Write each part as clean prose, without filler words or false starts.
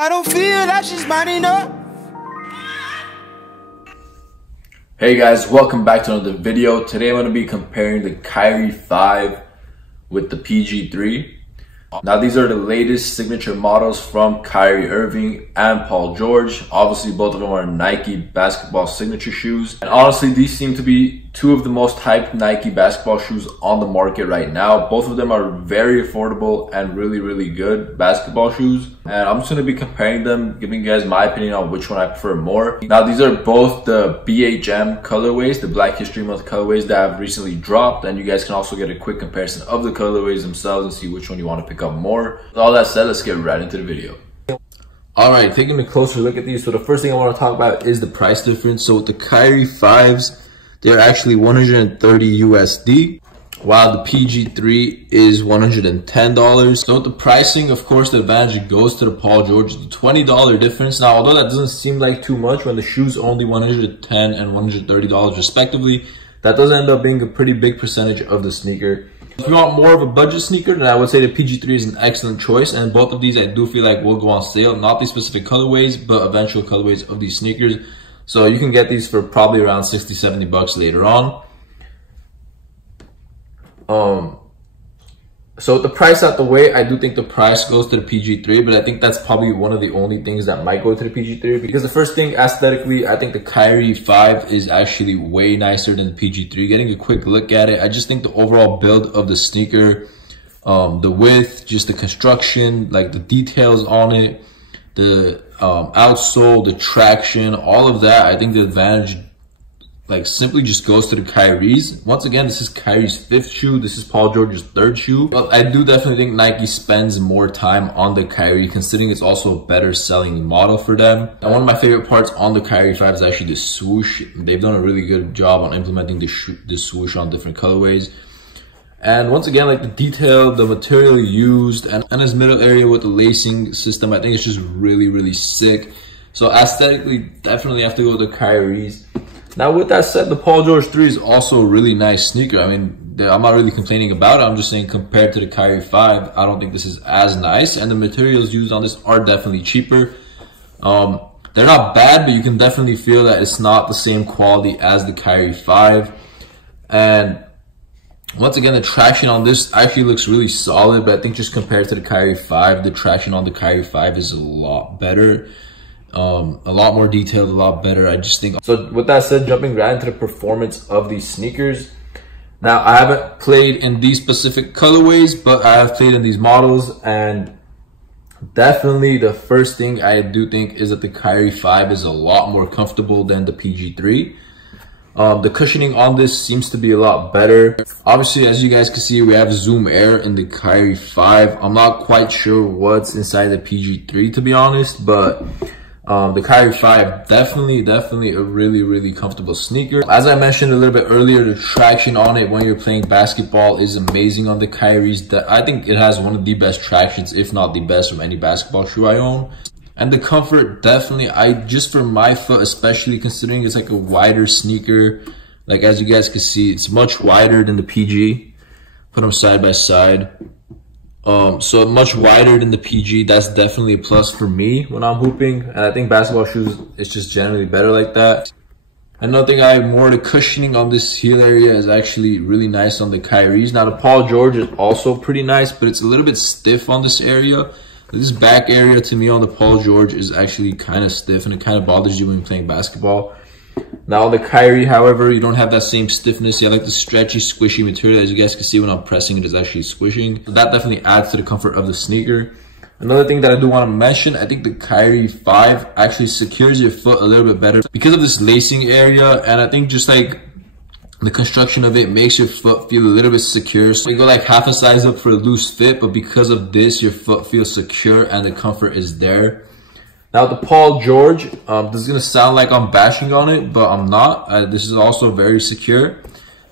I don't feel like she's mine enough. Hey guys, welcome back to another video. Today I'm going to be comparing the Kyrie 5 with the PG3. Now these are the latest signature models from Kyrie Irving and Paul George. Obviously both of them are Nike basketball signature shoes. And honestly, these seem to be two of the most hyped Nike basketball shoes on the market right now. Both of them are very affordable and really good basketball shoes. And I'm just going to be comparing them, giving you guys my opinion on which one I prefer more. Now these are both the BHM colorways, the Black History Month colorways that have recently dropped. And you guys can also get a quick comparison of the colorways themselves and see which one you want to pick up more. With all that said, let's get right into the video. Alright, taking a closer look at these. So the first thing I want to talk about is the price difference. So with the Kyrie 5s, they're actually 130 USD, while the PG3 is $110. So with the pricing, of course, the advantage goes to the Paul George, the $20 difference. Now, although that doesn't seem like too much when the shoe's only $110 and $130 respectively, that does end up being a pretty big percentage of the sneaker. If you want more of a budget sneaker, then I would say the PG3 is an excellent choice, and both of these I do feel like will go on sale. Not these specific colorways, but eventual colorways of these sneakers. So you can get these for probably around 60-70 bucks later on. So with the price out the way, I do think the price goes to the PG3, but I think that's probably one of the only things that might go to the PG3, because the first thing, aesthetically, I think the Kyrie 5 is actually way nicer than the PG3. Getting a quick look at it, I just think the overall build of the sneaker, the width, just the construction, like the details on it, the outsole, the traction, all of that, I think the advantage like simply just goes to the Kyrie's. Once again, this is Kyrie's 5th shoe. This is Paul George's 3rd shoe. But I do definitely think Nike spends more time on the Kyrie, considering it's also a better selling model for them. And one of my favorite parts on the Kyrie 5 is actually the swoosh. They've done a really good job on implementing the swoosh on different colorways. And once again, like the detail, the material used, and this middle area with the lacing system, I think it's just really sick. So aesthetically, definitely have to go with the Kyrie's. Now with that said, the Paul George 3 is also a really nice sneaker. I mean, I'm not really complaining about it. I'm just saying compared to the Kyrie 5, I don't think this is as nice. And the materials used on this are definitely cheaper. They're not bad, but you can definitely feel that it's not the same quality as the Kyrie 5. And once again, the traction on this actually looks really solid, but I think just compared to the Kyrie 5, the traction on the Kyrie 5 is a lot better. A lot more detailed, a lot better, I just think. So with that said, jumping right into the performance of these sneakers. Now, I haven't played in these specific colorways, but I have played in these models, and definitely the first thing I do think is that the Kyrie 5 is a lot more comfortable than the PG3. The cushioning on this seems to be a lot better. Obviously, as you guys can see, we have Zoom Air in the Kyrie 5. I'm not quite sure what's inside the PG3, to be honest, but the Kyrie 5, definitely a really comfortable sneaker. As I mentioned a little bit earlier, the traction on it when you're playing basketball is amazing on the Kyries. I think it has one of the best tractions, if not the best, from any basketball shoe I own. And the comfort, definitely, just for my foot, especially considering it's like a wider sneaker. Like as you guys can see, it's much wider than the PG. Put them side by side. So much wider than the PG. That's definitely a plus for me when I'm hooping. And I think basketball shoes, it's just generally better like that. Another thing I have more, the cushioning on this heel area is actually really nice on the Kyries. Now the Paul George is also pretty nice, but it's a little bit stiff on this area. This back area to me on the Paul George is actually kind of stiff, and it kind of bothers you when you're playing basketball. Now on the Kyrie, however, you don't have that same stiffness. You have like the stretchy, squishy material. As you guys can see, when I'm pressing it, it's actually squishing. So that definitely adds to the comfort of the sneaker. Another thing that I do want to mention, I think the Kyrie 5 actually secures your foot a little bit better because of this lacing area, and I think just like the construction of it makes your foot feel a little bit secure. So you go like half a size up for a loose fit, but because of this, your foot feels secure and the comfort is there. Now the Paul George, this is going to sound like I'm bashing on it, but I'm not. This is also very secure.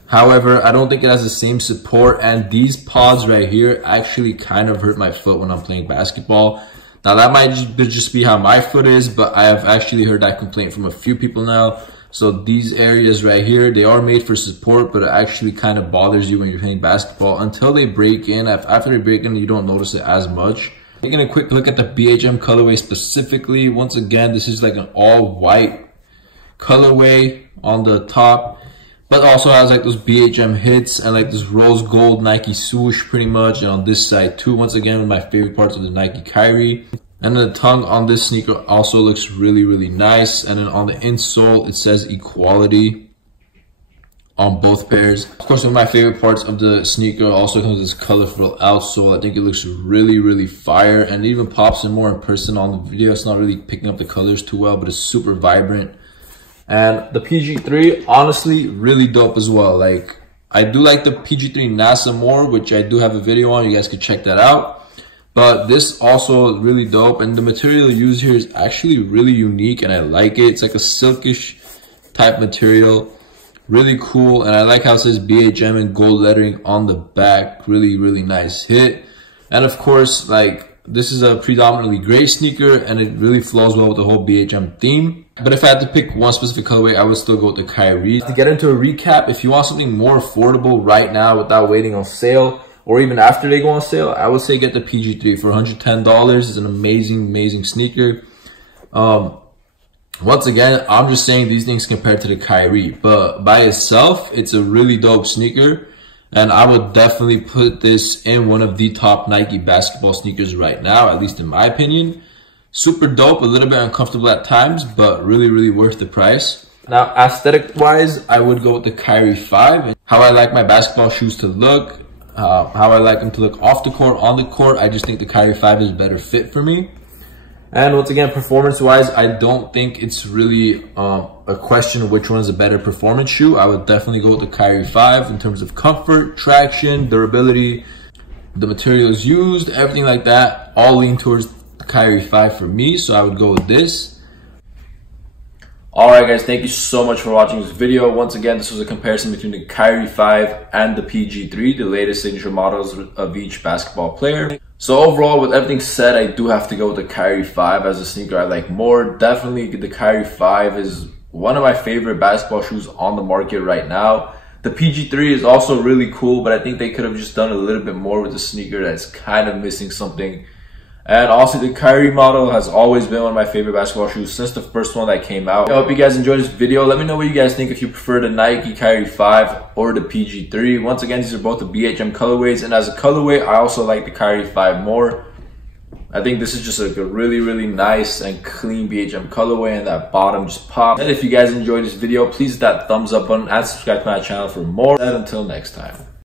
However, I don't think it has the same support, and these pods right here actually kind of hurt my foot when I'm playing basketball. Now that might just be how my foot is, but I have actually heard that complaint from a few people now. So these areas right here, they are made for support, but it actually kind of bothers you when you're playing basketball until they break in. After they break in, you don't notice it as much. Taking a quick look at the BHM colorway specifically. Once again, this is like an all white colorway on the top, but also has like those BHM hits and like this rose gold Nike swoosh pretty much. And on this side too, once again, one of my favorite parts of the Nike Kyrie. And then the tongue on this sneaker also looks really nice. And then on the insole, it says equality on both pairs. Of course, one of my favorite parts of the sneaker also comes with this colorful outsole. I think it looks really fire, and it even pops in more in person. On the video, it's not really picking up the colors too well, but it's super vibrant. And the PG3, honestly, really dope as well. Like, I do like the PG3 NASA more, which I do have a video on. You guys can check that out. But this also really dope, and the material used here is actually really unique, and I like it. It's like a silkish type material. Really cool, and I like how it says BHM in gold lettering on the back. Really nice hit. And of course, like, this is a predominantly gray sneaker, and it really flows well with the whole BHM theme. But if I had to pick one specific colorway, I would still go with the Kyrie. To get into a recap, if you want something more affordable right now without waiting on sale, or even after they go on sale, I would say get the PG3 for $110. It's an amazing sneaker. Once again, I'm just saying these things compared to the Kyrie, but by itself, it's a really dope sneaker. And I would definitely put this in one of the top Nike basketball sneakers right now, at least in my opinion. Super dope, a little bit uncomfortable at times, but really worth the price. Now, aesthetic-wise, I would go with the Kyrie 5. How I like my basketball shoes to look, how I like them to look off the court, on the court, I just think the Kyrie 5 is a better fit for me. And once again, performance-wise, I don't think it's really a question of which one is a better performance shoe. I would definitely go with the Kyrie 5 in terms of comfort, traction, durability, the materials used, everything like that, all lean towards the Kyrie 5 for me, so I would go with this. Alright guys, thank you so much for watching this video. Once again, this was a comparison between the Kyrie 5 and the PG3, the latest signature models of each basketball player. So overall, with everything said, I do have to go with the Kyrie 5 as a sneaker I like more. Definitely the Kyrie 5 is one of my favorite basketball shoes on the market right now. The PG3 is also really cool, but I think they could have just done a little bit more with the sneaker that's kind of missing something. And also the Kyrie model has always been one of my favorite basketball shoes since the first one that came out. I hope you guys enjoyed this video. Let me know what you guys think, if you prefer the Nike Kyrie 5 or the PG3. Once again, these are both the BHM colorways, and as a colorway, I also like the Kyrie 5 more. I think this is just like a really nice and clean BHM colorway, and that bottom just pops. And if you guys enjoyed this video, please hit that thumbs up button and subscribe to my channel for more. And until next time.